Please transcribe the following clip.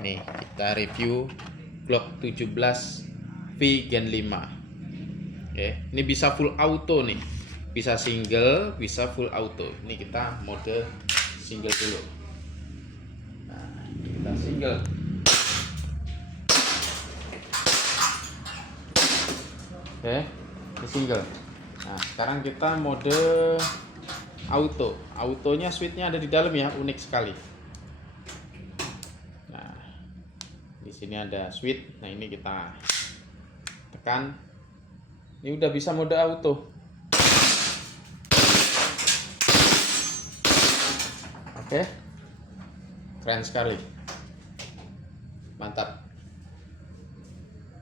Nih, kita review Glock 17 V Gen 5. Oke, ini bisa full auto nih. Bisa single, bisa full auto. Ini kita mode single dulu. Nah, kita single. Oke, ini single. Nah, sekarang kita mode auto. Autonya switchnya ada di dalam ya, unik sekali. Nah, di sini ada switch. Nah, ini kita tekan. Ini udah bisa mode auto. Oke, keren sekali, mantap.